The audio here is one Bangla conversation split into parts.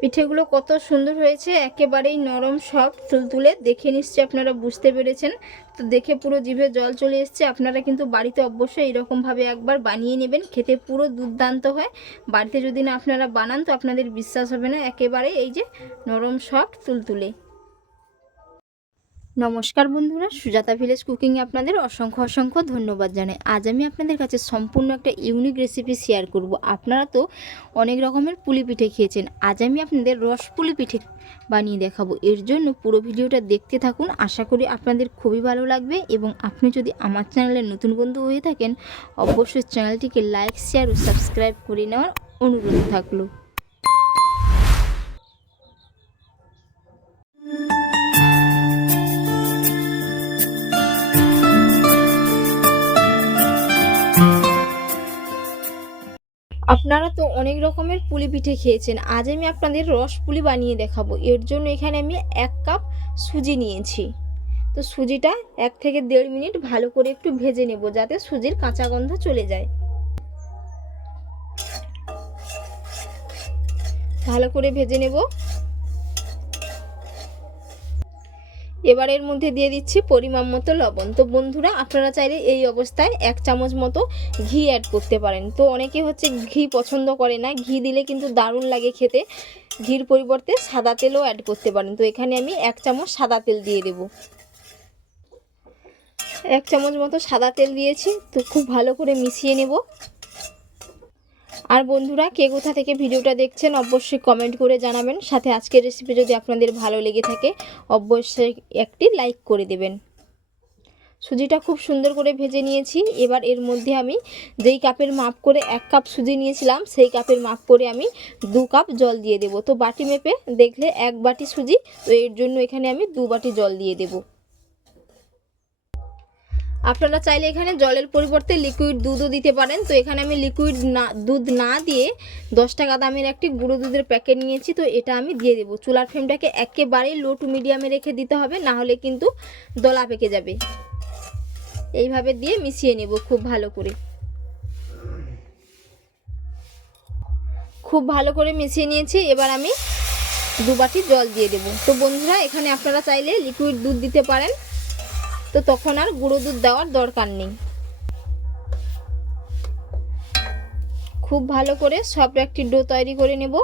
পিঠেগুলো কত সুন্দর হয়েছে, একেবারেই নরম সব তুলতুলে দেখে নিশ্চয়ই আপনারা বুঝতে পেরেছেন। তো দেখে পুরো জিভে জল চলে এসছে, আপনারা কিন্তু বাড়িতে অবশ্যই এরকমভাবে একবার বানিয়ে নেবেন, খেতে পুরো দুর্দান্ত হয়। বাড়িতে যদি না আপনারা বানান, তো আপনাদের বিশ্বাস হবে না, একেবারে এই যে নরম সফট তুলতুলে নমস্কার বন্ধুরা, সুজাতা ভিলেজ কুকিংয়ে আপনাদের অসংখ্য অসংখ্য ধন্যবাদ জানাই। আজ আমি আপনাদের কাছে সম্পূর্ণ একটা ইউনিক রেসিপি শেয়ার করব। আপনারা তো অনেক রকমের পুলি পিঠে খেয়েছেন। আজ আমি আপনাদের রস পুলি পিঠে বানিয়ে দেখাবো। এর জন্য পুরো ভিডিওটা দেখতে থাকুন। আশা করি আপনাদের খুবই ভালো লাগবে এবং আপনি যদি আমার চ্যানেলের নতুন বন্ধু হয়ে থাকেন, অবশ্যই চ্যানেলটিকে লাইক শেয়ার ও সাবস্ক্রাইব করে নেওয়ার অনুরোধ থাকল। আপনারা তো অনেক রকমের পুলি পিঠে খেয়েছেন। আজ আমি আপনাদের রস পুলি বানিয়ে দেখাবো। এর জন্য এখানে আমি এক কাপ সুজি নিয়েছি। তো সুজিটা এক থেকে দেড় মিনিট ভালো করে একটু ভেজে নেব যাতে সুজির কাঁচা গন্ধ চলে যায়। ভালো করে ভেজে নেব। এবার এর মধ্যে দিয়ে দিচ্ছি পরিমাণ মতো লবণ। তো বন্ধুরা, আপনারা চাইলে এই অবস্থায় এক চামচ মতো ঘি অ্যাড করতে পারেন। তো অনেকে হচ্ছে ঘি পছন্দ করে না। ঘি দিলে কিন্তু দারুণ লাগে খেতে। ঘির পরিবর্তে সাদা তেলও অ্যাড করতে পারেন। তো এখানে আমি এক চামচ সাদা তেল দিয়ে দেব। এক চামচ মতো সাদা তেল দিয়েছি। তো খুব ভালো করে মিশিয়ে নেব। আর বন্ধুরা, কে কোথা থেকে ভিডিওটা দেখছেন, অবশ্যই কমেন্ট করে জানাবেন। সাথে আজকের রেসিপি যদি আপনাদের ভালো লেগে থাকে, অবশ্যই একটি লাইক করে দেবেন। সুজিটা খুব সুন্দর করে ভেজে নিয়েছি। এবার এর মধ্যে আমি যেই কাপের মাপ করে এক কাপ সুজি নিয়েছিলাম, সেই কাপের মাপ করে আমি দু কাপ জল দিয়ে দেব। তো বাটি মেপে দেখলে এক বাটি সুজি, তো এর জন্য এখানে আমি দু বাটি জল দিয়ে দেবো। আপনারা চাইলে এখানে জলের পরিবর্তে লিকুইড দুধও দিতে পারেন। তো এখানে আমি লিকুইড না, দুধ না দিয়ে দশ টাকা দামের একটি গুঁড়ো দুধের প্যাকেট নিয়েছি। তো এটা আমি দিয়ে দেবো। চুলার ফ্লেমটাকে একেবারেই লো টু মিডিয়ামে রেখে দিতে হবে, না হলে কিন্তু দলা পেকে যাবে। এইভাবে দিয়ে মিশিয়ে নেব খুব ভালো করে। খুব ভালো করে মিশিয়ে নিয়েছি। এবার আমি দু বাটি জল দিয়ে দেবো। তো বন্ধুরা, এখানে আপনারা চাইলে লিকুইড দুধ দিতে পারেন। তো তখন আর গুঁড়ো দুধ দেওয়ার দরকার নেই। খুব ভালো করে সব একটি ডো তৈরি করে নেব।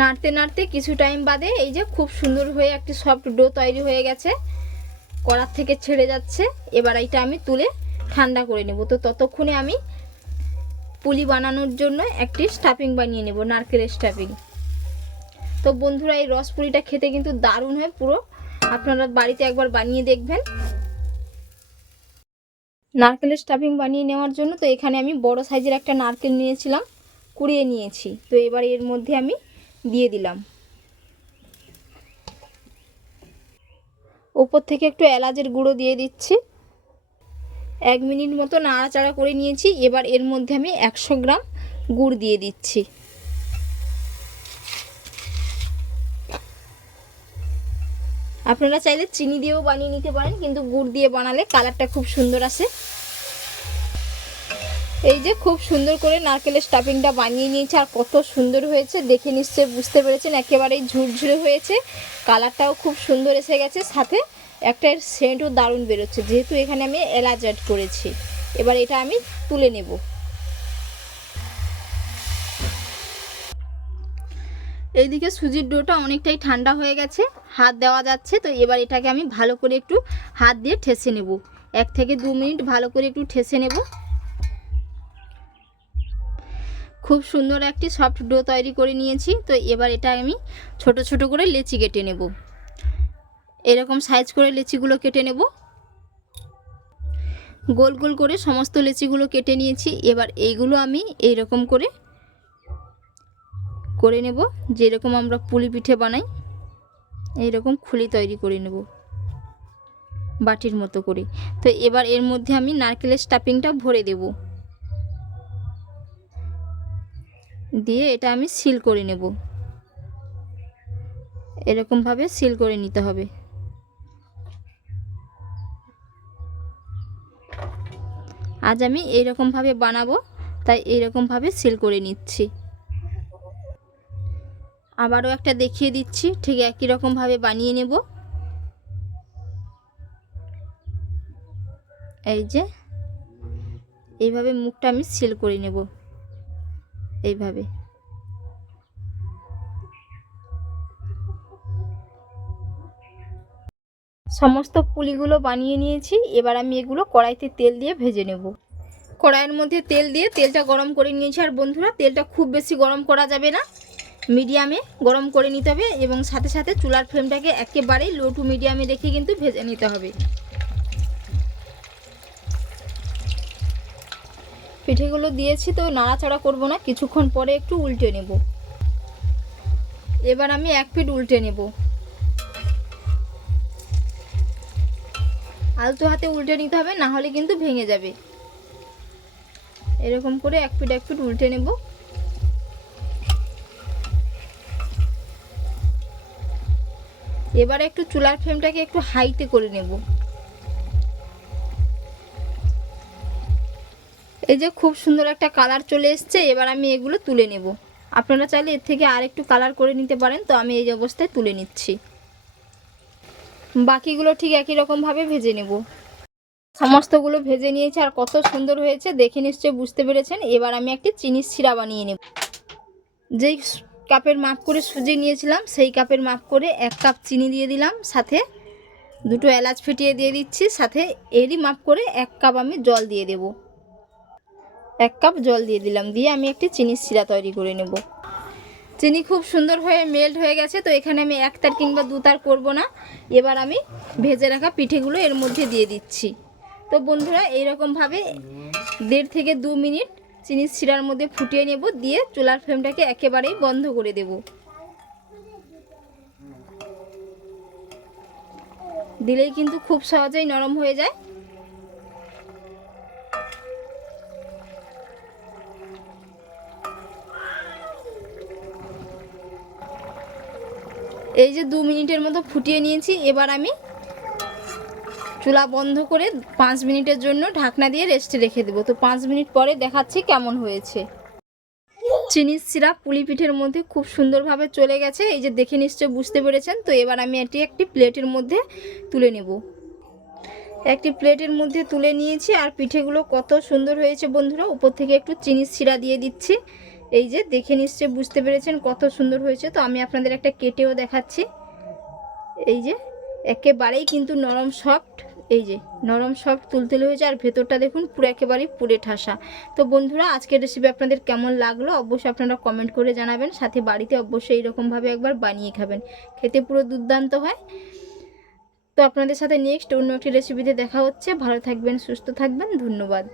নাড়তে নাড়তে কিছু টাইম বাদে এই যে খুব সুন্দর হয়ে একটি সফট ডো তৈরি হয়ে গেছে। কড়ার থেকে ছেড়ে যাচ্ছে। এবার এইটা আমি তুলে ঠান্ডা করে নেব। তো ততক্ষণে আমি পুলি বানানোর জন্য একটি স্টাফিং বানিয়ে নেব, নারকেলের স্টাফিং তো বন্ধুরা, এই রস পুলিটা খেতে কিন্তু দারুণ হয় পুরো। আপনারা বাড়িতে একবার বানিয়ে দেখবেন। নারকেলের স্টাফিং বানিয়ে নেওয়ার জন্য তো এখানে আমি বড় সাইজের একটা নারকেল নিয়েছিলাম, কুড়িয়ে নিয়েছি। তো এবার এর মধ্যে আমি দিয়ে দিলাম। ওপর থেকে একটু এলাচের গুঁড়ো দিয়ে দিচ্ছি। এক মিনিট মতো নাড়াচাড়া করে নিয়েছি। এবার এর মধ্যে আমি একশো গ্রাম গুড় দিয়ে দিচ্ছি। আপনারা চাইলে চিনি দিয়েও বানিয়ে নিতে পারেন, কিন্তু গুড় দিয়ে বানালে কালারটা খুব সুন্দর আসে। এই যে খুব সুন্দর করে নারকেলের স্টাফিংটা বানিয়ে নিয়েছে, আর কত সুন্দর হয়েছে, দেখে নিশ্চয়ই বুঝতে পেরেছেন, একেবারেই ঝুরঝুরে হয়েছে। কালারটাও খুব সুন্দর এসে গেছে, সাথে একটা সেন্টও দারুণ বেরোচ্ছে, যেহেতু এখানে আমি এলাচ অ্যাড করেছি। এবার এটা আমি তুলে নেব। এইদিকে সুজির ডোটা অনেকটাই ঠান্ডা হয়ে গেছে, হাত দেওয়া যাচ্ছে, তো এবার এটাকে আমি ভালো করে একটু হাত দিয়ে ঠেসে নেব। এক থেকে দু মিনিট ভালো করে একটু ঠেসে নেব। খুব সুন্দর একটি সফট ডো তৈরি করে নিয়েছি, তো এবার এটা আমি ছোট ছোট করে লেচি কেটে নেব। এরকম সাইজ করে লেচিগুলো কেটে নেব। গোল গোল করে সমস্ত লেচিগুলো কেটে নিয়েছি, এবার এইগুলো আমি এইরকম করে করে নেব। যেরকম আমরা পুলি পিঠে বানাই, এইরকম খুলি তৈরি করে নেব। বাটির মতো করে। তো এবার এর মধ্যে আমি নারকেলের স্টাফিংটা ভরে দেব। দিয়ে এটা আমি সিল করে নেব। এরকমভাবে সিল করে নিতে হবে। আজ আমি এইরকমভাবে বানাবো, তাই এইরকমভাবে সিল করে নিচ্ছি। আবারও একটা দেখিয়ে দিচ্ছি, ঠিক একই রকমভাবে বানিয়ে নেব। এই যে, এইভাবে মুখটা আমি সিল করে নেব, এইভাবে। সমস্ত পুলিগুলো বানিয়ে নিয়েছি, এবার আমি এগুলো কড়াইতে তেল দিয়ে ভেজে নেব। কড়াইয়ের মধ্যে তেল দিয়ে তেলটা গরম করে নিয়েছি। আর বন্ধুরা, তেলটা খুব বেশি গরম করা যাবে না। মিডিয়ামে গরম করে নিতে হবে এবং সাথে সাথে চুলার ফ্লেমটাকে একেবারেই লো টু মিডিয়ামে রেখে কিন্তু ভেজে নিতে হবে। পিঠেগুলো দিয়েছি তো নাড়াচাড়া করব না, কিছুক্ষণ পরে একটু উল্টে নেব। এবার আমি এক পিঠ উল্টে নেব। আলতো হাতে উল্টে নিতে হবে, না হলে কিন্তু ভেঙে যাবে। এরকম করে এক পিঠ এক পিঠ উল্টে নেব। এবার একটু চুলার ফ্লেমটাকে একটু হাইতে করে নেব। এই যে খুব সুন্দর একটা কালার চলে এসছে, এবার আমি এগুলো তুলে নেব। আপনারা চাইলে এর থেকে আর একটু কালার করে নিতে পারেন, তো আমি এই অবস্থায় তুলে নিচ্ছি। বাকিগুলো ঠিক একই রকমভাবে ভেজে নেব। সমস্তগুলো ভেজে নিয়েছি আর কত সুন্দর হয়েছে, দেখে নিশ্চয়ই বুঝতে পেরেছেন। এবার আমি একটি চিনির শিরা বানিয়ে নেব। যেই কাপের মাপ করে সুজি নিয়েছিলাম, সেই কাপের মাপ করে এক কাপ চিনি দিয়ে দিলাম, সাথে দুটো এলাচ ফেটিয়ে দিয়ে দিচ্ছি, সাথে এরই মাপ করে এক কাপ আমি জল দিয়ে দেব। এক কাপ জল দিয়ে দিলাম, দিয়ে আমি একটি চিনির শিরা তৈরি করে নেব। চিনি খুব সুন্দর হয়ে মেল্ট হয়ে গেছে, তো এখানে আমি এক তার কিংবা দু তার করব না। এবার আমি ভেজে রাখা পিঠেগুলো এর মধ্যে দিয়ে দিচ্ছি। তো বন্ধুরা, এইরকমভাবে দেড় থেকে দু মিনিট চিনির শিরার মধ্যে ফুটিয়ে নেব, দিয়ে চুলার ফ্লেমটাকে একেবারেই বন্ধ করে দেব। দিলেই কিন্তু খুব সহজেই নরম হয়ে যায়। এই যে দু মিনিটের মতো ফুটিয়ে নিয়েছি, এবার আমি চুলা বন্ধ করে পাঁচ মিনিটের জন্য ঢাকনা দিয়ে রেস্টে রেখে দেবো। তো পাঁচ মিনিট পরে দেখাচ্ছি কেমন হয়েছে। চিনির সিরাপ পুলি পিঠের মধ্যে খুব সুন্দরভাবে চলে গেছে। এই যে দেখে নিশ্চয় বুঝতে পেরেছেন। তো এবার আমি এটি একটি প্লেটের মধ্যে তুলে নেব। একটি প্লেটের মধ্যে তুলে নিয়েছি আর পিঠেগুলো কত সুন্দর হয়েছে বন্ধুরা। উপর থেকে একটু চিনির সিরা দিয়ে দিচ্ছি। এই যে দেখে নিশ্চয় বুঝতে পেরেছেন কত সুন্দর হয়েছে। তো আমি আপনাদের একটা কেটেও দেখাচ্ছি। এই যে একেবারেই কিন্তু নরম সফট এই যে, নরম সব তুলতুলে হয়েছে আর ভেতরটা দেখুন পুরো একেবারেই পুরে ঠাসা। তো বন্ধুরা, আজকের রেসিপি আপনাদের কেমন লাগল অবশ্যই আপনারা কমেন্ট করে জানাবেন। সাথে বাড়িতে অবশ্যই এইরকমভাবে একবার বানিয়ে খাবেন। খেতে পুরো দুর্দান্ত হয়। তো আপনাদের সাথে নেক্সট অন্য একটি রেসিপিতে দেখা হচ্ছে। ভালো থাকবেন, সুস্থ থাকবেন। ধন্যবাদ।